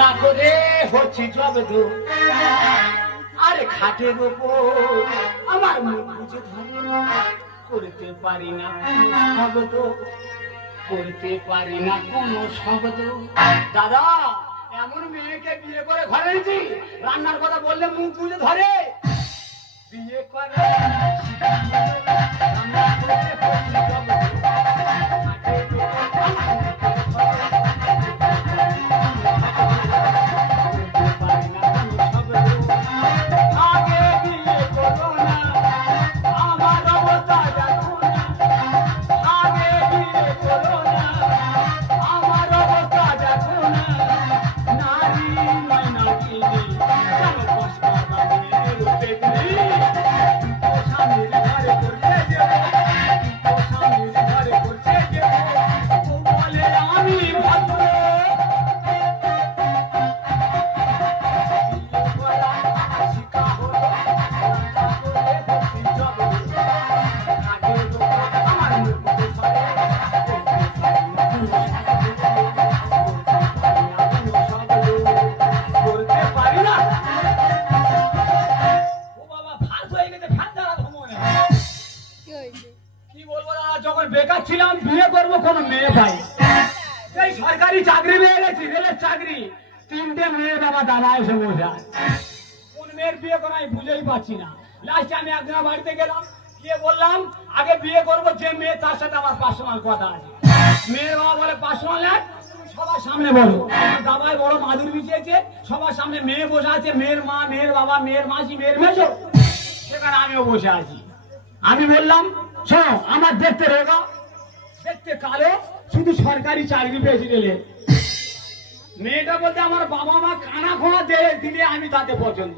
রান্না করে হচ্ছি জব্দ, আরে খাটের উপর আমার মুখ বুঝে ধরে, করতে পারি না কোনো শব্দ, করতে পারি না কোনো শব্দ। দাদা, এমন মেয়েকে বিয়ে করে ঘরে এনেছি, রান্নার কথা বললে মুখ বুঝে ধরে। বিয়ে করে রান্না করে হচ্ছি জব্দ, খাটের উপর আমার মুখ বুঝে বেকার ছিলাম, বিয়ে করবো কোনো মেয়ে ভাই, এই সরকারি চাকরি পেয়ে গেছি, রেলের চাকরি, 3টে মেয়ে বাবা দাদা এসে বসে আছে, কোন মেয়ের বিয়ে করা আমি বুঝেই পাচ্ছি না। লাস্টে আমি একজনের বাড়িতে গেলাম, গিয়ে বললাম আগে বিয়ে করবো যে মেয়ে, তার সাথে আমার পার্সোনাল কথা আছে। মেয়ের বাবা বলে পার্সোনাল এক, সবার সামনে বলো। দাদাই বড় মাদুর বিছিয়েছে, সবার সামনে মেয়ে বসে আছে, মেয়ের মা, মেয়ের বাবা, মেয়ের মাসি, মেয়ের মেসো, সেখানে আমিও বসে আছি। আমি বললাম শোনো, আমার দেখতে রোগা, দেখতে কালো, শুধু সরকারি চাকরি পেয়েছি রেলে। মেয়েটা বলতে আমার বাবা মা খানা খোনা দিলে আমি তাতে পছন্দ,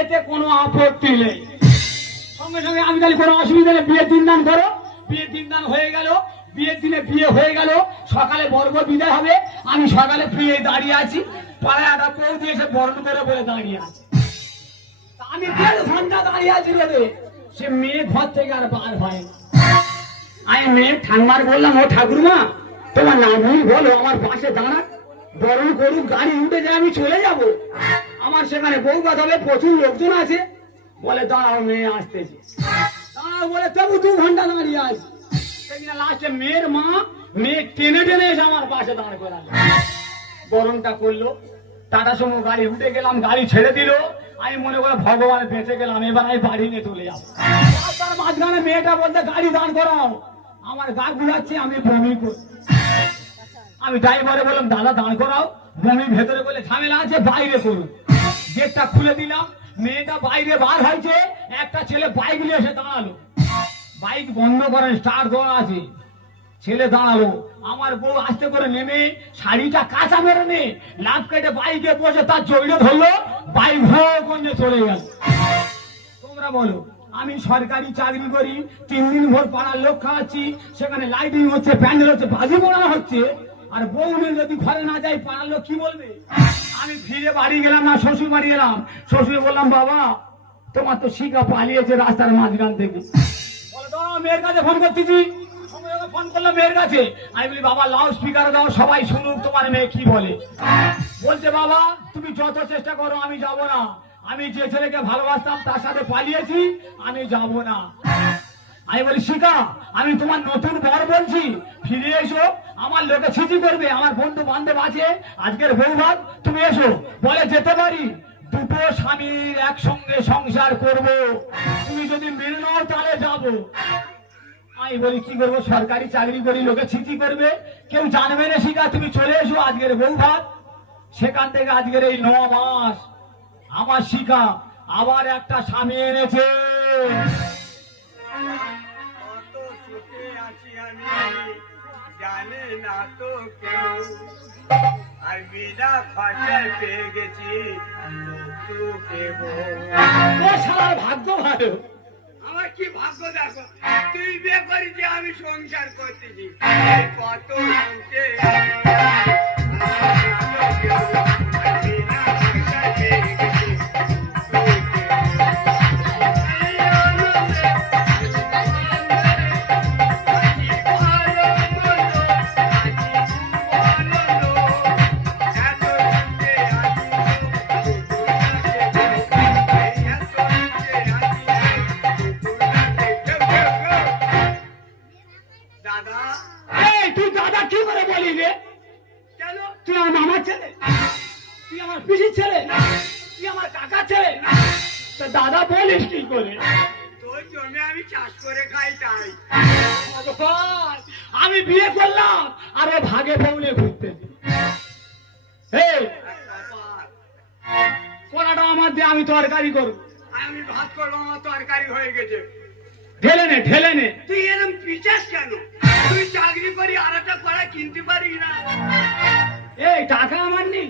এতে কোনো আপত্তি নেই। সঙ্গে সঙ্গে আমি তাহলে কোনো অসুবিধা নেই, বিয়ের দিন দান করো। বিয়ের দিন দান হয়ে গেল, বিয়ের দিনে বিয়ে হয়ে গেল, সকালে বর্গ বিদায় হবে। আমি সকালে ফিরে দাঁড়িয়ে আছি, পাড়ায় একটা পৌঁছে এসে বরণ করে বলে দাঁড়িয়ে আছে। আমি 1.5 ঘন্টা দাঁড়িয়ে আছি রে, সে মেয়ে ঘর থেকে আর বার হয় না। আমি মেয়ে ঠাম্মার বললাম, ও ঠাকুরমা তোমার নামই বলো, আমার পাশে দাঁড়া, বরণ করুক, গাড়ি উঠে যায়, আমি চলে যাব। আমার সেখানে বউগা দলে প্রচুর লোকজন আছে, বলে দাঁড়াও মেয়ে আসতেছে। দাঁড়াও বলে তবু 2 ঘন্টা দাঁড়িয়ে আছি। সেখানে লাস্টে মেয়ের মা মেয়ে টেনে টেনে এসে আমার পাশে দাঁড় করালো, বরণটা করলো। টাটা সুমো গাড়ি উঠে গেলাম, গাড়ি ছেড়ে দিল। আমি মনে করে ভগবান বেঁচে গেলাম, এবার আমি বাড়ি নিয়ে চলে যাবো। তার মাঝখানে মেয়েটা বলতে গাড়ি দাঁড় করাও, আমার গা ঘুরাচ্ছে, আমি বমি করছি। আমি ড্রাইভারে বললাম দাদা দাঁড় করাও, বমি ভেতরে বলে ঝামেলা আছে, বাইরে করুন। গেটটা খুলে দিলাম, মেয়েটা বাইরে বার হয়েছে, একটা ছেলে বাইক নিয়ে এসে দাঁড়ালো। বাইক বন্ধ করেন, স্টার্ট দেওয়া আছে, ছেলে দাঁড়ালো। আমার বউ আস্তে করে নেমে শাড়িটা কাঁচা মেরে নে লাভ কেটে বাইকে বসে তার জড়িয়ে ধরলো, বাইক ভয়ে চলে গেল। তোমরা বলো, আমি সরকারি চাকরি করি, 3 দিন ভোর পাড়ার লোক খাওয়াচ্ছি, সেখানে লাইটিং হচ্ছে, প্যান্ডেল হচ্ছে, বাজি পোড়ানো হচ্ছে, আর বউ নিয়ে যদি ঘরে না যাই পাড়ার লোক কি বলবে? আমি ফিরে বাড়ি গেলাম না, শ্বশুর বাড়ি গেলাম। শ্বশুরে বললাম বাবা তোমার তো শিখা পালিয়েছে রাস্তার মাঝখান থেকে। বলে দাঁড়াও, মেয়ের কাছে ফোন করতেছি। ফোন করলো মেয়ের কাছে, আমি বলি বাবা লাউড স্পিকার দাও, সবাই শুনুক তোমার মেয়ে কি বলে। বলছে বাবা তুমি যত চেষ্টা করো আমি যাব না, আমি যে ছেলেকে ভালোবাসতাম তার সাথে পালিয়েছি, আমি যাব না। আমি বলি শিখা আমি তোমার নতুন বর বলছি, ফিরে এসো, আমার লোকে ছিচি করবে, আমার বন্ধু বান্ধব আছে, আজকের বৌভাত, তুমি এসো। বলে যেতে পারি, 2টো স্বামীর একসঙ্গে সংসার করব, তুমি যদি মেনে নাও তাহলে যাবো। আমি বলি কি করবো, সরকারি চাকরি করি, লোকে ছিচি করবে, কেউ জানবে না। শিখা তুমি চলে এসো, আজকের বৌভাত। সেখান থেকে আজকের এই 9 মাস আমার শিখা আবার একটা স্বামী এনেছে। জানি না তো কেউ, আর বিনা খরচায় পেয়ে গেছি ভাগ্য ভালো, আমার কি ভাগ্য দেখো, তুই বিয়ে করেছি আমি সংসার করতেছি, কত সুখে তুই আমার পিসির ছেলে, তুই আমার কাকার ছেলে। তা দাদা বলিস কি করে? তোর জমি আমি চাষ করে খাই তাই। ভগবান, আমি বিয়ে করলাম আর ও ভাগে ফেউলে ঘুরতে। এই কপাল। কোনাটা আমার দিয়ে, আমি তরকারি করবো। আমি ভাত করবো, আমার তরকারি হয়ে গেছে। ঢেলে নে, ঢেলে নে। তুই এরকম পিছাস কেন? তুই চাকরি করি আর একটা কড়া কিনতে পারিস না? এই টাকা আমার নেই,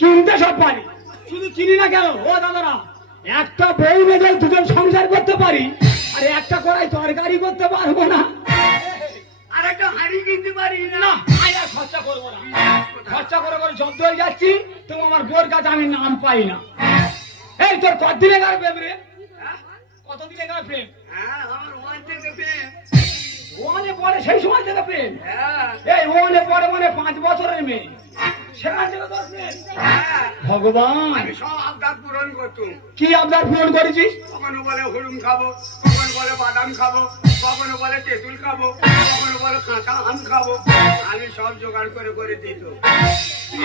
কিনতে সব পারি, শুধু কিনি না কেন? ও দাদারা, একটা বউ মেয়ে দুজন সংসার করতে পারি, আর একটা কড়াই তরকারি করতে পারবো না। আর একটা হাঁড়ি কিনতে পারিস না? না, আমি আর খরচা করবো না। খরচা করে করে জব্দ হয়ে যাচ্ছি, তুমি আমার বোর কাছে আমি নাম পাই না। এই তোর কতদিনে গাড়ি প্রেম রে? হ্যাঁ? কতদিনে গাড়ি প্রেম? হ্যাঁ, আমার ওয়ান থেকে প্রেম। ওয়ানে পড়ে সেই সময় থেকে প্রেম? হ্যাঁ, এই ওয়ানে পড়ে মানে 5 বছরের মেয়ে, সেখান থেকে তোর প্রেম? হ্যাঁ। ভগবান, আমি সব আবদার পূরণ করতুম। কি আবদার পূরণ করেছিস? কখনো বলে হলুম খাবো, কখনো বলে বাদাম খাবো, কখনো বলে তেঁতুল খাবো, কখনো বলে কাঁচা আম খাবো। আমি সব জোগাড় করে করে দিত। তুই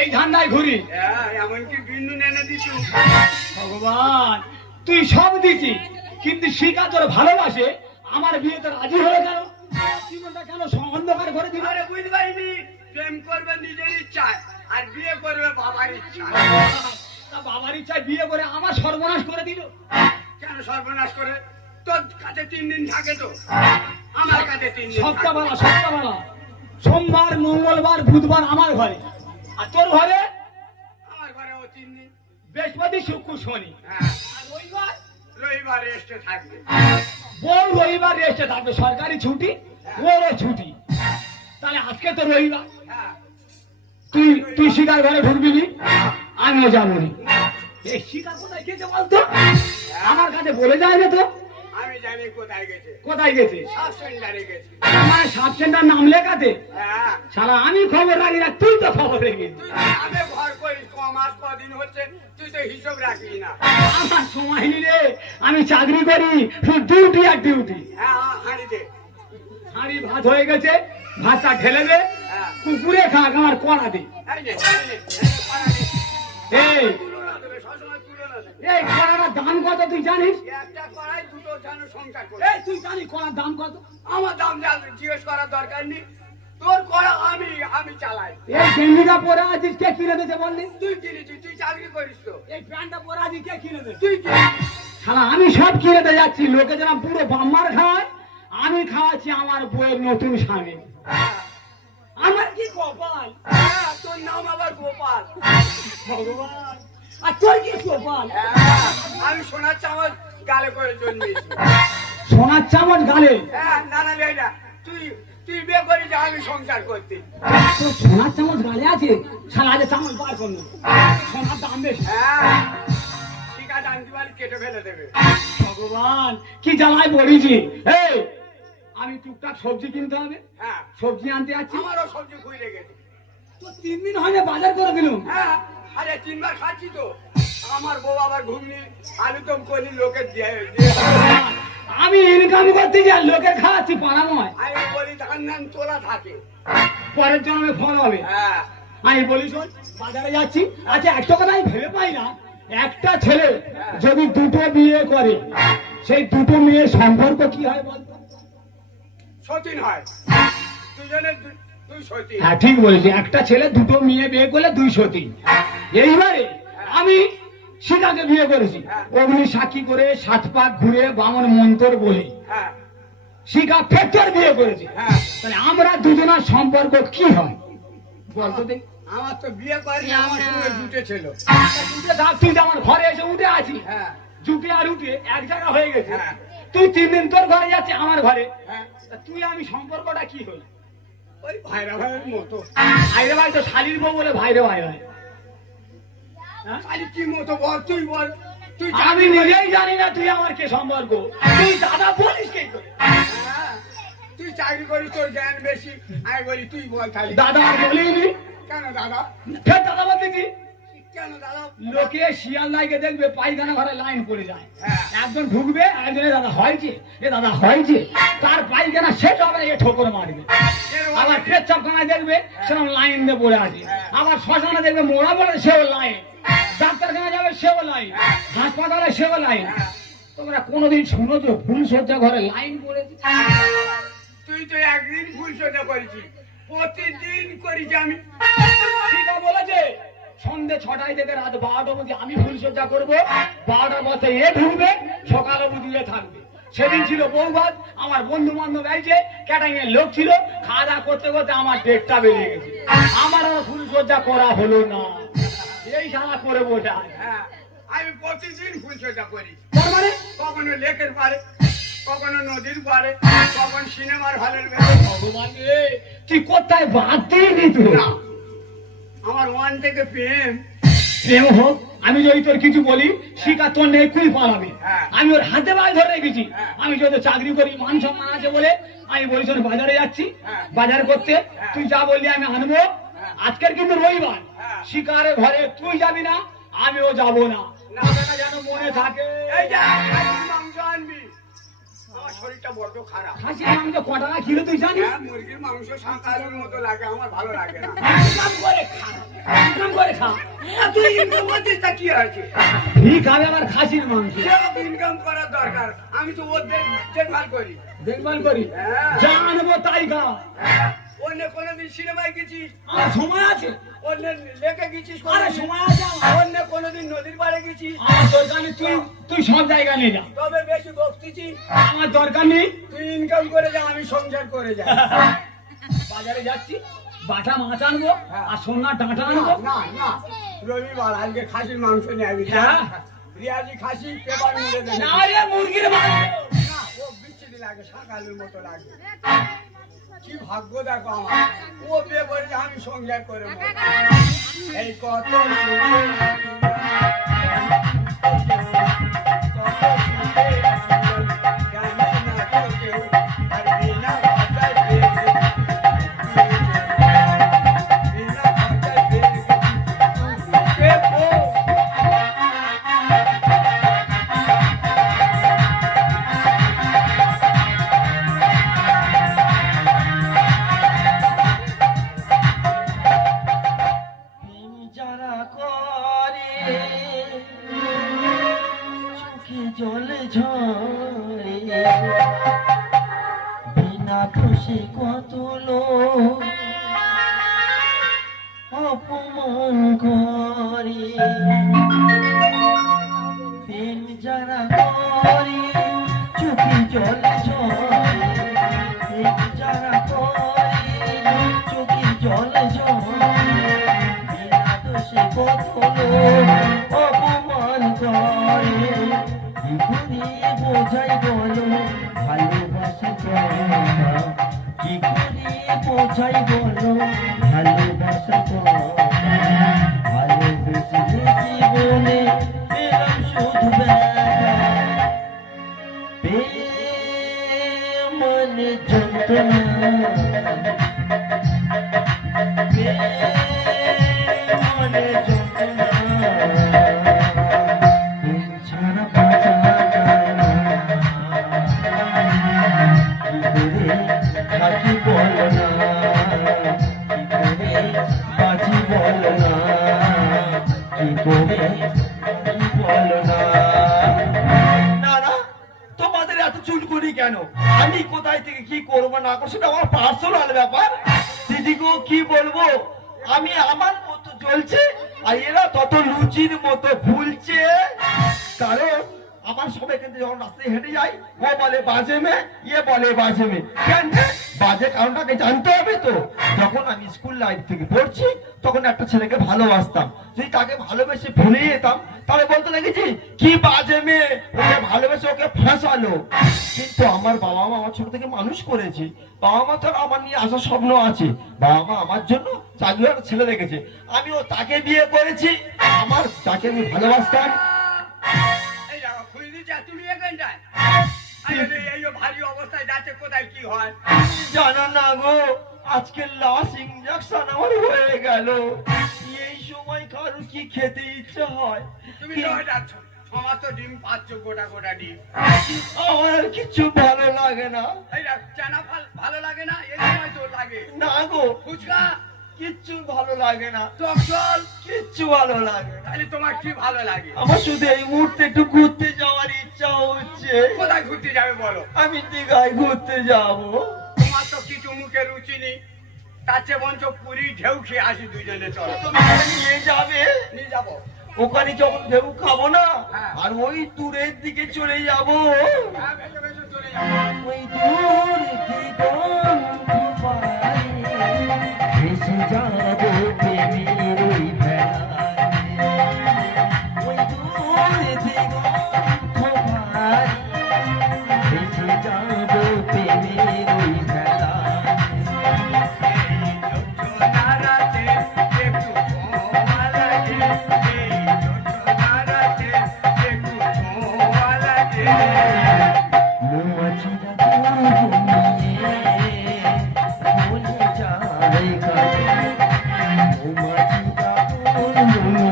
এই ধান্দায় ঘুরি? হ্যাঁ, এমনকি বিন্দু এনে দিত। ভগবান, তুই সব দিছি, কিন্তু শিখা তোর ভালোবাসে, আমার বিয়েতে রাজি হলো কেন? জীবনটা কেন অন্ধকার করে দিল? আরে বুঝতে পারিনি, প্রেম করবে নিজের ইচ্ছায় আর বিয়ে করবে বাবার ইচ্ছায়। তা বাবার ইচ্ছায় বিয়ে করে আমার সর্বনাশ করে দিল। কেন সর্বনাশ করে? তোর কাছে 3 দিন থাকে তো, আমার কাছে 3 দিন থাকে। সপ্তাহবেলা সোমবার, মঙ্গলবার, বুধবার আমার ঘরে, আর তোর ঘরে আমার ঘরেও 3 দিন। বৃহস্পতি, শুক্র, শনি। হ্যাঁ, আর রবিবার? রবিবার রেস্টে থাকবে। বউ রবিবার রেস্টে থাকবে, সরকারি ছুটি, ওরও ছুটি। তাহলে আজকে তো রবিবার, হ্যাঁ, তুই শিকার ঘরে ঢুকবি নি, আমিও যাবো নি। এই শিকার কোথায় গেছে বলতো? আমার কাছে বলে যায় না তো। আমি জানি কোথায় গেছে। কোথায় গেছে? সব সেন্টারে গেছে। আমার সাব সেন্টার নাম লেখাতে। হ্যাঁ, শালা আমি খবর রাখি না, তুই তো খবর রেখে। তুই আমি ঘর করিস, কমাস কদিন হচ্ছে, তুই তো হিসাব রাখবি না। আমার সময় নিলে আমি চাকরি করি, শুধু ডিউটি আর ডিউটি। হ্যাঁ, হাঁড়ি দে। হাঁড়ি ভাত হয়ে গেছে, ভাতটা ঢেলে দে, হ্যাঁ, কুকুরে খাক, আমার কড়া দে। এই নে, এই নে, কড়া দে। এই তুলনা দেবে, সবসময় তুলনা দেবে। এই কড়াটার দাম কত তুই জানিস? একটা কড়াই দুটো যেন সংসার করে। এই তুই জানিস কড়ার দাম কত? আমার দাম জিজ্ঞেস করার দরকার নেই। তোর কড়া আমি চালাই। এই গেঞ্জিটা পরে আছিস, কে কিনে দিয়েছে বললি? তুই কিনেছিস, তুই চাকরি করিস তো। এই প্যান্টটা পরে আছিস, কে কিনে দিয়েছে? তুই কিনেছিস। শালা আমি সব কিনে দিয়ে যাচ্ছি, লোকে যেন পুরো বাম্মার খায়, আমি খাওয়াচ্ছি আমার বইয়ের নতুন স্বামী। হ্যাঁ, আমার কি কপাল! হ্যাঁ, তোর নাম আবার গোপাল। ভগবান, আর তোর কি কপাল! হ্যাঁ, আমি সোনার চামচ গালে করে জন্মেছি। সোনার চামচ গালে। হ্যাঁ, না না না, তুই তুই বিয়ে করিস, আমি সংসার করতে। তোর সোনার চামচ গালে আছে? শালা আজ চামচ বার করলো, সোনার দাম বেশি। হ্যাঁ, শিকা জানতে পারি কেটে ফেলে দেবে। ভগবান, কি জ্বালায় পড়েছি। এই আমি টুকটাক সবজি কিনতে হবে, হ্যাঁ, সবজি আনতে যাচ্ছি। আমারও সবজি খুলে গেছে। তো 3 দিন হয়নি বাজার করে দিলুম। হ্যাঁ, আরে 3 বার খাচ্ছি তো। আমার বউ আবার ঘুগনি আলুদম করলি লোকে দিয়ে দিয়ে। আমি ইনকাম করতে যাই, লোকের খাওয়াচ্ছি পাড়া নয়। আমি বলি ধান ধান তোলা থাকে। পরের জন্মে ফল হবে। হ্যাঁ, আমি বলি শোন, বাজারে যাচ্ছি, আচ্ছা একটা কথা আমি ভেবে পাই না, একটা ছেলে যদি দুটো বিয়ে করে, সেই দুটো মেয়ের সম্পর্ক কি হয় বলতো? সতীন হয়। দুজনে দুই সতীন। হ্যাঁ ঠিক বলেছি, একটা ছেলে দুটো মেয়ে বিয়ে করলে 203। এইবারে আমি সীতাকে বিয়ে করেছি, অগ্নি সাক্ষী করে 7 পাক ঘুরে বামন মন্তর বলি, হ্যাঁ, শিখা ফেক্টর বিয়ে করেছে। হ্যাঁ, তাহলে আমরা দুজনের সম্পর্ক কি হয় বলতো দেখি? আমার তো বিয়ে করেনি, আমার সঙ্গে জুটে ছিল। তুই তো আমার ঘরে এসে উঠে আছিস, হ্যাঁ, জুটে আর উঠে এক জায়গা হয়ে গেছে। হ্যাঁ। তুই 3 দিন তোর ঘরে যাচ্ছে, আমার ঘরে। হ্যাঁ, তা তুই আমি সম্পর্কটা কি হল? ওই ভাইরা ভাইয়ের মতো। ভাইরে ভাই তো শালির বউ বলে ভাইরে ভাই হয়। হ্যাঁ? আরে কি মতো বল, তুই বল। তুই আমি চাকরি করিস। নিজেই জানি না তুই আমার কে সম্পর্ক, তুই দাদা বলিস কে করে? হ্যাঁ, তুই চাকরি করিস, তোর জ্ঞান বেশি। আমি বলি তুই বল খালি। দাদা আর বলিনি, কেন দাদা? ফের দাদা বলতেছি। কেন কেন দাদা? লোকে শিয়ালদাকে দেখবে পায়খানা ঘরে লাইন পড়ে যায়, হ্যাঁ। একজন ঢুকবে একজনে দাদা হয়েছে, এ দাদা হয়েছে, তার পায়খানা শেষ হবে না, এ ঠোকর মারবে। আবার পেচ্ছাপখানায় দেখবে সেরকম লাইন দিয়ে পড়ে আছে, আবার শ্মশানে দেখবে মোড়া বলে সেও লাইন, ডাক্তারখানা যাবে সেও লাইন, হাসপাতালে সেও লাইন। তোমরা কোনোদিন শুনেছো ফুল সজ্জা ঘরে লাইন পড়েছে? তুই তো একদিন ফুল সোজা করেছিস, প্রতিদিন করিস আমি। ঠিক বলেছে, সন্ধ্যে 6টায় থেকে রাত 12টা অবধি আমি ফুল সজ্জা করবো, 12টার পথে এ ঢুকবে, সকাল অবধি এ থাকবে। সেদিন ছিল বৌভাত, আমার বন্ধু বান্ধব আইছে, ক্যাটারিং এর লোক ছিল, খাওয়া দাওয়া করতে করতে আমার ডেটটা বেরিয়ে গেছে, আমার আর ফুল সজ্জা করা হলো না। এই সারা করে বসে আছে। হ্যাঁ, আমি প্রতিদিন ফুল সোজা করি। তার মানে কখনো লেকের পারে, কখনো নদীর পারে, কখন সিনেমার হলের ভগবান রে, তুই কোথায় বাদ দিয়ে দিত? না, আমার ওয়ান থেকে প্রেম। প্রেম হোক, আমি যদি তোর কিছু বলি শিকার তোর নেই কুই পালাবে। হ্যাঁ। আমি ওর হাতে পায়ে ধরে রেখেছি, হ্যাঁ। আমি যদি চাকরি করি মান সম্মান আছে বলে আমি বলি তোর বাজারে যাচ্ছি, হ্যাঁ। বাজার করতে, হ্যাঁ। তুই যা বললি আমি আনবো। আজকের কিন্তু রবিবার, হ্যাঁ। শিকারের ঘরে তুই যাবি না, আমিও যাবো না, না। কথাটা যেন মনে থাকে। এই যা, খাসির মাংস আনবি। আমার শরীরটা বড্ড খারাপ। খাসির মাংস ক টাকা কিলো তুই জানিস? হ্যাঁ, মুরগির মাংস সাঁতারের মতো লাগে, আমার ভালো লাগে না। ইনকাম করে খা, ইনকাম করে খা। তুই ইনকাম করছিস তা কি আছে? ঠিক হবে আমার খাসির মাংস, ইনকাম করার দরকার, আমি তো ওর দেখভাল করি। দেখভাল করি, হ্যাঁ। যা আনবো তাই খা। অন্য কোনোদিন সিনেমায় গেছিস, আমার সময় আছে, অন্য লেকে গেছিস, আরে সময় আছে আমার। অন্য কোনোদিন নদীর পাড়ে গেছিস, আমার দরকার নেই, তুই সব জায়গায় নিয়ে যা, তবে বেশি বকতেছিস। আমার দরকার নেই। তুই ইনকাম করে যা, আমি সংসার করে যা। বাজারে যাচ্ছি, বাটা মাছ আনবো আর সোনার ডাঁটা আনবো। না না, রবিবার আজকে খাসির মাংস নিয়ে আসবি। হ্যাঁ। রিয়াজি খাসি পেপার মুড়ে দেবে। না রে, মুরগির মাংস। না, ও বিচ্ছিরি লাগে, সকালের মতো লাগে। কি ভাগ্য দেখো আমার, ও বিয়ে করেছে, আমি সংসার করে মরবো। এই কত যারা করে চোখে জল ঝরে, বিনা দোষে কত লোক অপমান করে। প্রেম যারা করে চোখে জল ঝরে, প্রেম যারা করে চোখে জল ঝরে, সে কত লোক অপমান করে। কি করে বোঝাই বলো ভালোবাসা করে না, কি করে বোঝাই বলো ভালোবাসা করে না। ভালোবেসে জীবনে পেলাম শুধু ব্যথা, মনে যন্ত্রণা, মনে যন্ত্রণা, ছাড়া বাঁচা যায় না। কি করে থাকি বল না, কি করে বাঁচি বল না, কি করে বাঁচি বল না। না না, তোমাদের এত চুলকুনি কেন? আমি কোথায় থেকে কি করবো না করবো সেটা আমার পার্সোনাল ব্যাপার। দিদি গো কি বলবো, আমি আমার মতো জ্বলছে আর এরা তত লুচির মতো ফুলছে। কারণ আমার সবাই কিন্তু যখন রাস্তায় হেঁটে যাই, ও বলে বাজে মে, ইয়ে বলে বাজে মে। কেন বাজে কারণটাকে জানতে হবে তো। যখন আমি স্কুল লাইফ থেকে পড়ছি তখন একটা ছেলেকে ভালোবাসতাম, যদি তাকে ভালোবেসে ভুলে যেতাম তাহলে বলতে লেগেছি কি বাজে মেয়ে, ওকে ভালোবেসে ওকে ফাঁসালো। কিন্তু আমার বাবা মা আমার ছোট থেকে মানুষ করেছে, বাবা মা তো আমার নিয়ে আসার স্বপ্ন আছে, বাবা মা আমার জন্য চাকরি একটা ছেলে রেখেছে, আমিও তাকে বিয়ে করেছি। আমার যাকে আমি ভালোবাসতাম, এই দেখো খুঁজে দিচ্ছি, তুমি এখানটায় এই ভারী অবস্থায় যাচ্ছে, কোথায় কি হয়? জানো না গো, আজকে লাস্ট ইঞ্জেকশন আমার হয়ে গেল। এই সময় কারো কি খেতে ইচ্ছে হয়? তুমি তো যাচ্ছ, সমস্ত ডিম পাচ্ছ, গোটা গোটা ডিম। আমার আর কিছু ভালো লাগে না। এই দেখ, চানা ভালো লাগে না, এই সময় তো লাগে। না গো, ফুচকা, কিচ্ছু ভালো লাগে না। টক জল, কিচ্ছু ভালো লাগে না। তাহলে তোমার কি ভালো লাগে? আমার শুধু এই মুহূর্তে একটু ঘুরতে যাওয়ার ইচ্ছা হচ্ছে। কোথায় ঘুরতে যাবে বলো? আমি দীঘায় ঘুরতে যাবো। তোমার তো কিছু মুখে রুচি নেই, তার চেয়ে বঞ্চ পুরী ঢেউ খেয়ে আসি দুজনে, চলো। তুমি আমাকে নিয়ে যাবে? নিয়ে যাবো। ওখানে যখন ঢেউ খাবো না, হ্যাঁ। আর ওই দূরের দিকে চলে যাবো। হ্যাঁ, ভেসে ভেসে চলে যাবো। ওই দূর দিগন্ত পারে ভেসে যাবো প্রেমের ওই ভেলায়। ওই দূর দিগন্ত পারে ভেসে যাবো প্রেমের ওই ভেলায়। জোছনারাতে একটু ছোঁয়া লাগে, এই জোছনারাতে একটু ছোঁয়া লাগে। মৌমাছিরা ঘুমিয়ে বলে যায় কাজে। মৌমাছিরা ঘুমিয়ে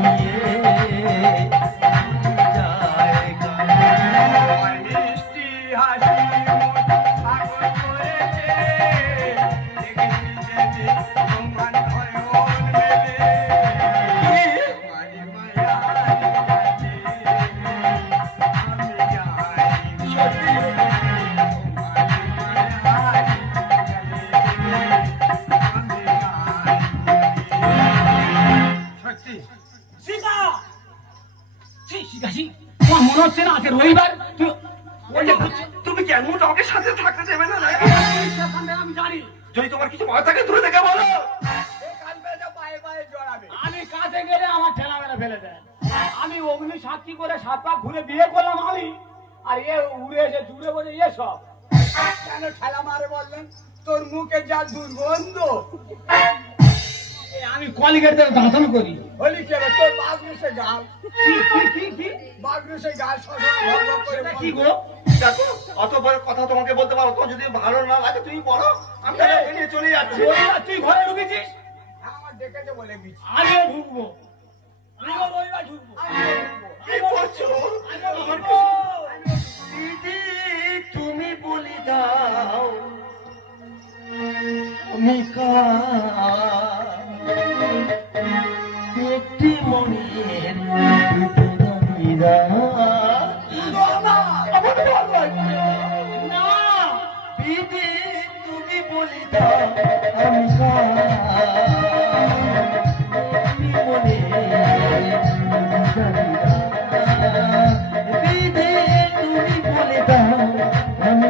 বলে যায় কাজে। তোমার মিষ্টি হাসি মন পাগল করেছে, দেখেছি যেদিন তোমার নয়ন মেলে, তোমারই মায়ার কাছে আমি যাই। সত্যি শিখা! শিখা, তোমার মনে হচ্ছে না আজকে রবিবার? তুমি কেমন আমাকে সাথে থাকতে দেবে না? আমি জানি। যদি তোমার কিছু ভয় থাকে দূরে থেকে বলো। পায়ে পায়ে জড়াবে। আমি কাছে গেলে আমার ঠেলা মেরে ফেলে দেয়। আমি অগ্নি সাক্ষী করে 7 পাক ঘুরে বিয়ে করলাম আমি, আর এ উড়ে এসে জুড়ে বলে এসব। কেন ঠেলা মারে বললেন? তোর মুখে যা দুর্গন্ধ। আমি কলিগেট দিয়ে দাঁতন করি। হলি কে রে? তোর বাগরুসে গাল, কি বাগরুসে গাল সবসময় ভগ ভগ করে কি বলবে। গো? দেখো, অত বড় কথা তোমাকে বলতে পারো, তো যদি ভালো না লাগে তুমি বলো, আমি তাহলে ওকে নিয়ে চলে যাচ্ছি। রবিবার তুই ঘরে ঢুকেছিস? আমার ডেকেছে বলে গেছি। আগে ঢুকবো, আগে রবিবার ঢুকবো। কি করছো? আগে আমার ঢুকবো। দিদি, তুমি বলি দাও আমি একটি মনের দুটো আমার ভালো লাগছে না, দিদি, তুমি বলি দাও আমি একটি মনের দিদি, তুমি বলে দাও আমি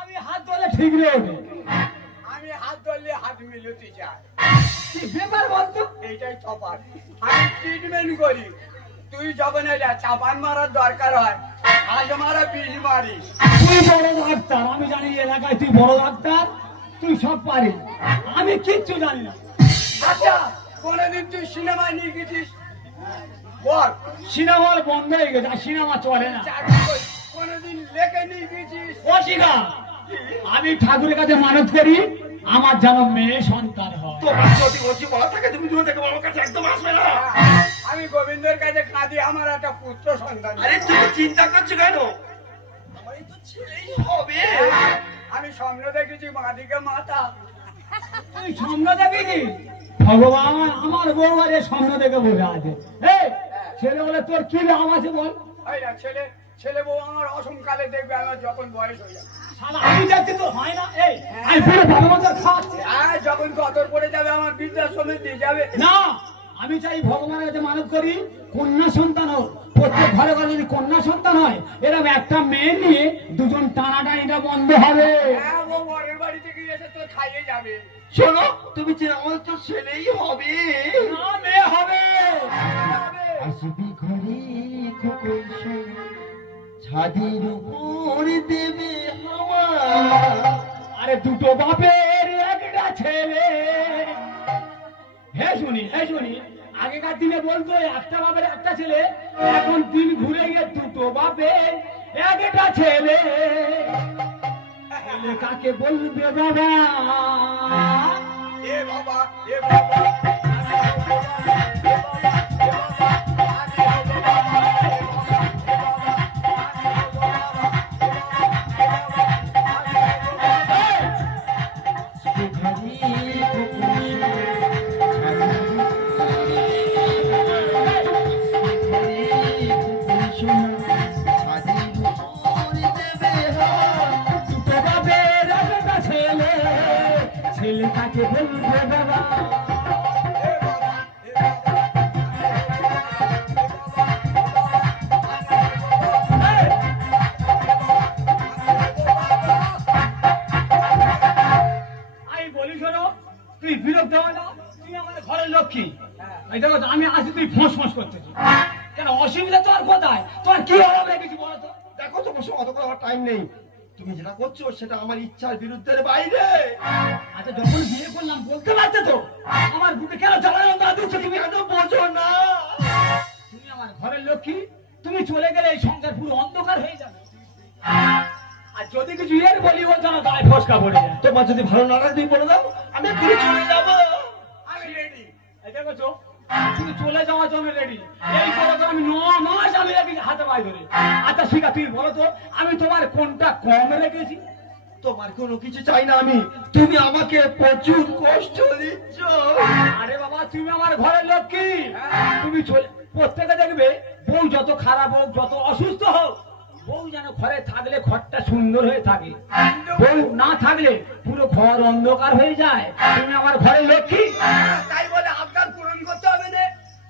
আমি হাত ধরলে ঠিক রে ওঠে। আমি হাত ধরলে হাত মিলতে চাই, কি ব্যাপার বলতো? এইটাই তফাৎ। আমি ট্রিটমেন্ট করি, তুই যখন এটা চাপান মারার দরকার হয়, আজ মারা বিষ মারিস। তুই বড় ডাক্তার, আমি জানি এই এলাকায় তুই বড় ডাক্তার, তুই সব পারিস, আমি কিচ্ছু জানি না। আচ্ছা, কোনদিন তুই সিনেমায় নিয়ে গেছিস? বল। সিনেমা হল বন্ধ হয়ে গেছে, আর সিনেমা চলে না। চাকরি করি, কোনদিন লেখে নিয়ে গেছিস? ও শিখা, আমি ঠাকুরের কাছে মানত করি আমার যেন মেয়ে সন্তান হয়। তোমার যদি বলছি বলা থাকে তুমি দূরে থেকে আমার কাছে একদম আসবে না। আমি গোবিন্দের কাছে কাঁদি, আমার একটা পুত্র সন্তান। আরে তুমি চিন্তা করছো কেন? আমার তো ছেলেই হবে। আমি স্বপ্ন দেখেছি মাদিকে মাতা। তুই স্বপ্ন দেখি? ভগবান, আমার বউ আরে স্বপ্ন দেখে বসে আছে। এই ছেলে বলে তোর কি নাম আছে বল? এই না, ছেলে বউ আমার অসমকালে দেখবে, আমার যখন বয়স হয়ে যাবে। শালা আমি যাচ্ছি তো হয় না। এই আমি পুরো ভগবানকে খাওয়াচ্ছি। হ্যাঁ, যখন কদর পড়ে যাবে আমার বৃদ্ধাশ্রমে দিয়ে যাবে। না, আমি চাই ভগবানের কাছে মানত করি কন্যা সন্তান হোক, প্রত্যেক ঘরে ঘরে যদি কন্যা সন্তান হয়, এরকম একটা মেয়ে নিয়ে দুজন টানাটানিটা বন্ধ হবে। হ্যাঁ, ও বরের বাড়ি থেকে এসে তো খাইয়ে যাবে। শোনো, তুমি আমার তো ছেলেই হবে। না, মেয়ে হবে। আসবি ঘরে খোকন ছাদের উপর দেবে হাওয়া। আরে দুটো বাপের একটা ছেলে। হে শুনি আগে আগেকার দিনে বলতো একটা বাপের একটা ছেলে, এখন দিন ঘুরে গিয়ে দুটো বাপের একটা ছেলে। ছেলে কাকে বলবে বাবা? এ বাবা, এ বাবা, দুটো বাপের একটা ছেলে, ছেলে কাকে বলবে বাবা? আমি বলি শোনো, তুই বিরক্ত হওয়া না, তুই আমাদের ঘরের লক্ষ্মী। এই দেখো তো, আমি আসি তুই ফোঁস ফোঁস করতেছি কেন? অসুবিধা তো আর কোথায়? তোমার কি অভাব রেখেছি বলো তো? দেখো তো বসে অত করে আমার টাইম নেই। তুমি যেটা করছো সেটা আমার ইচ্ছার বিরুদ্ধের বাইরে। আচ্ছা যখন বিয়ে করলাম বলতে পারতে তো, আমার বুকে কেন জ্বালানো না দিচ্ছ? তুমি এত বোঝো না। তুমি আমার ঘরের লক্ষ্মী, তুমি চলে গেলে এই সংসার পুরো অন্ধকার হয়ে যাবে। আর যদি কিছু এর বলি ও যেন গায়ে ফসকা পড়ে যায়। তোমার যদি ভালো না লাগে তুমি বলে দাও, আমি এক্ষুনি চলে যাবো। আমি রেডি। এই দেখো তুমি চলে যাওয়ার জন্য রেডি। এই করে তো আমি 9 মাস আমি রেখেছি হাতে পায়ে ধরে। আচ্ছা শিখা তুই বলো তো, আমি তোমার কোনটা কম রেখেছি? তোমার কোনো কিছু চাই না আমি, তুমি আমাকে প্রচুর কষ্ট দিচ্ছ। আরে বাবা তুমি আমার ঘরের লক্ষ্মী, তুমি চলে প্রত্যেকে দেখবে বউ যত খারাপ হোক, যত অসুস্থ হোক, বউ যেন ঘরে থাকলে ঘরটা সুন্দর হয়ে থাকে, বউ না থাকলে পুরো ঘর অন্ধকার হয়ে যায়। তুমি আমার ঘরের লক্ষ্মী। তাই বলে আপনার পূরণ করতে হবে না।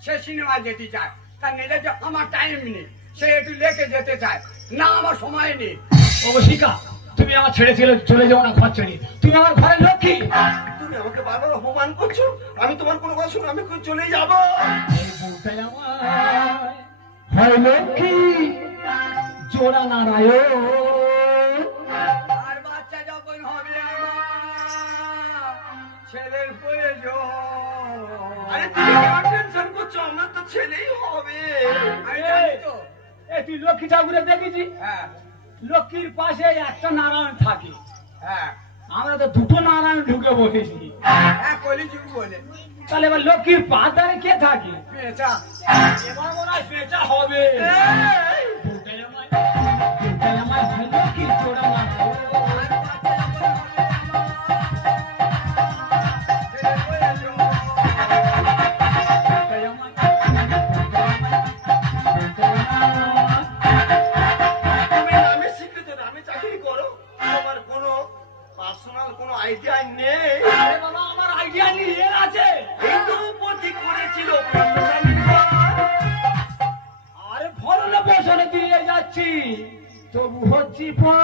সে সিনেমা যেতে চায়, তার নিজের যে আমার টাইম নেই, সে একটু লেকে যেতে চায় না, আমার সময় নেই। অবশিকা তুমি আমার ছেড়ে চলে যাও না ঘর ছেড়ে, তুমি আমার ঘরের লক্ষ্মী। তুমি আমাকে বারবার অপমান করছো, আমি তোমার কোনো কথা শুনে আমি চলে যাবো। এই বউটাই আমার হয় লক্ষ্মী, জোড়া নারায়ণ। আর বাচ্চা যখন হবে আমার ছেলের প্রয়োজন। আরে তুমি কেন টেনশন করছো, আমার তো ছেলেই হবে। আমি জানি তো। এ তুই লক্ষ্মী ঠাকুরে দেখেছি? হ্যাঁ, লক্ষ্মীর পাশে একটা নারায়ণ থাকে, হ্যাঁ, আমরা তো দুটো নারায়ণ ঢুকে বসেছি। হ্যাঁ, কলিযুগ বলে। তাহলে এবার লক্ষ্মীর পাতারে কে থাকে? পেঁচা। এবার মনে হয় পেঁচা হবে। এই, দুটাই আমার ভাই লক্ষ্মীর জোড়া নারায়ণ। আর বাচ্চা যখন হবে আমার ছেলের প্রয়োজন। দুটাই আমার, তুমি নামে শিক্ষিত না, আমি চাকরি করো, তোমার কোনো পার্সোনাল কোনো আইডিয়া নেই। আরে বাবা আমার আইডিয়া নিয়ে আছে। এই তো উপতি করেছিল স্বামীর ঘর। আরে ভরলে বসনে দিয়ে যাচ্ছি, তবু হচ্ছি পর।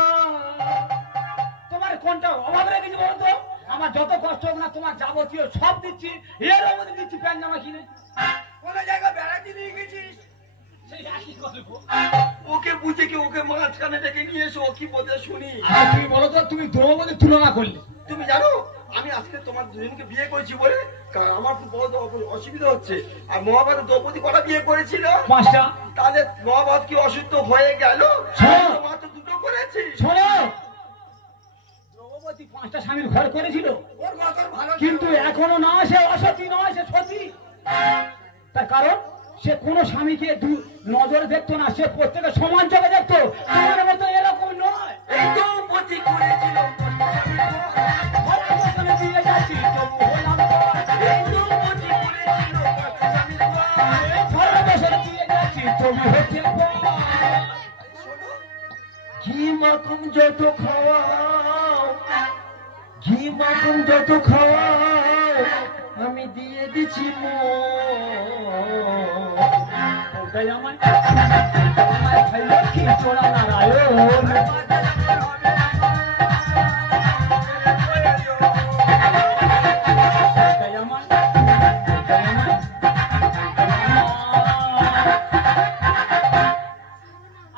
তোমার কোনটা অভাব রেখেছি বলতো? আমার যত কষ্ট হোক না, তোমার যাবতীয় সব দিচ্ছি, এর মধ্যে দিচ্ছি প্যান্ট জামা কিনে। কোন জায়গায় বেড়াতে নিয়ে গেছিস? সেই একই গল্প। ওকে বুঝে কি ওকে মাঝখানে ডেকে নিয়ে এসো, ও কি বলতে শুনি। আচ্ছা তুমি বলো তো, তুমি দ্রৌপদীর তুলনা করলে, তুমি জানো আমি আজকে তোমার দুজনকে বিয়ে করেছি বলে আমার খুব বড় অসুবিধা হচ্ছে। আর মহাভারত দ্রৌপদী কটা বিয়ে করেছিল? 5টা। তাহলে মহাভারত কি অসুস্থ হয়ে গেল? হ্যাঁ। মাত্র দুটো করেছি। শোনো, দ্রৌপদী 5টা স্বামীর ঘর করেছিল, ওর কথা ভালো ছিল। কিন্তু এখনো না সে অসতী নয়, সে সতী। তার কারণ সে কোনো স্বামীকে নজরে দেখতো না, সে প্রত্যেকে সমান চোখে দেখতো। তোমার মতো এরকম নয়। এই তো উপতি করেছিল ঘরে বসনে দিয়ে যাচ্ছি, তবু হলাম পর। এই তো উপতি করেছিল স্বামীর ঘর। ঘরে বসনে দিয়ে যাচ্ছি, তবু হচ্ছে পর। শোনো, ঘি মাখন যত খাওয়াও, ঘি মাখন যত খাওয়াও, আমি দিয়ে দিচ্ছি ওটাই আমার ভাই লক্ষ্মী চোরা নারায়ণ। বাচ্চা যখন হবে আমার ছেলের প্রয়োজন। ওটাই আমার, ওটাই আমার।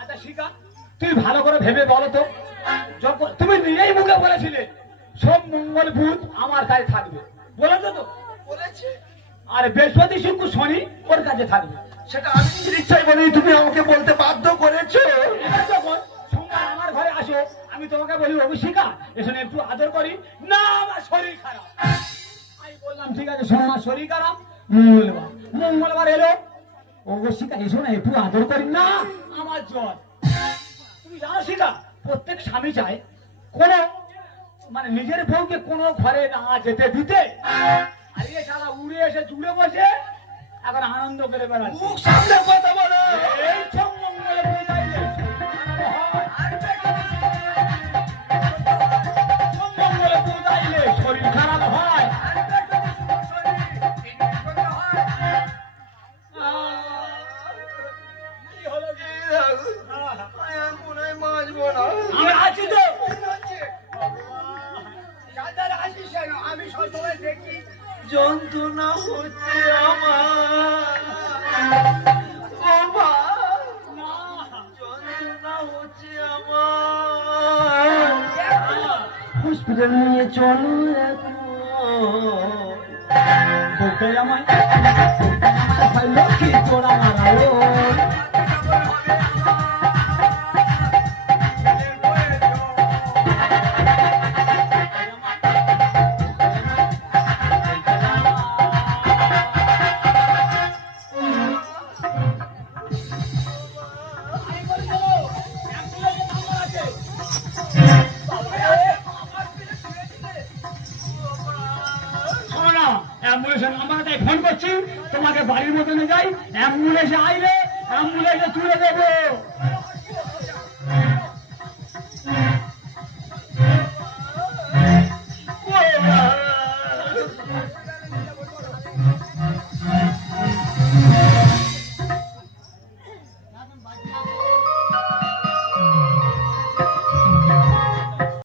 আচ্ছা শিখা, তুই ভালো করে ভেবে বলো তো, যখন তুমি নিজেই মুখে বলেছিলে সব মঙ্গল ভূত আমার কাছে থাকবে, বলেছো তো? বলেছি। আর বৃহস্পতি শুক্র শনি ওর কাছে থাকবে। সেটা আমি নিজের ইচ্ছাই বলি, তুমি আমাকে বলতে বাধ্য করেছো। এবার যখন সোমবার আমার ঘরে আসো, আমি তোমাকে বলি অভিষিকা এসে একটু আদর করি, না আমার শরীর খারাপ। আমি বললাম ঠিক আছে, সোমবার শরীর খারাপ, মঙ্গলবার এলো, অভিষিকা এসো না একটু আদর করি, না আমার জ্বর। তুমি জানো শিখা, প্রত্যেক স্বামী চায় কোন মানে নিজের বউকে কোনো ঘরে না যেতে দিতে, আর এ সারা উড়ে এসে জুড়ে বসে এখন আনন্দ করে বেড়াচ্ছে। মুখ সামনে কথা বলো। এই সব মঙ্গলে পূজাইলে মঙ্গলে পূজাইলে শরীর খারাপ হয়। কি হলো কি? আমি মনে হয় বাঁচবো না। আমি আছি তো। আমি সবসময় দেখি যন্ত্রণা হচ্ছে আমার, ও মা, যন্ত্রণা হচ্ছে আমার। হসপিটাল নিয়ে চলো এখন। বুকে আমায় লক্ষ্মী তোরা মারালো। অ্যাম্বুলেন্সের নাম্বারটাই ফোন করছি, তোমাকে বাড়ির মতো নিয়ে যাই। অ্যাম্বুলেন্সে আইলে অ্যাম্বুলেন্সে তুলে দেবো।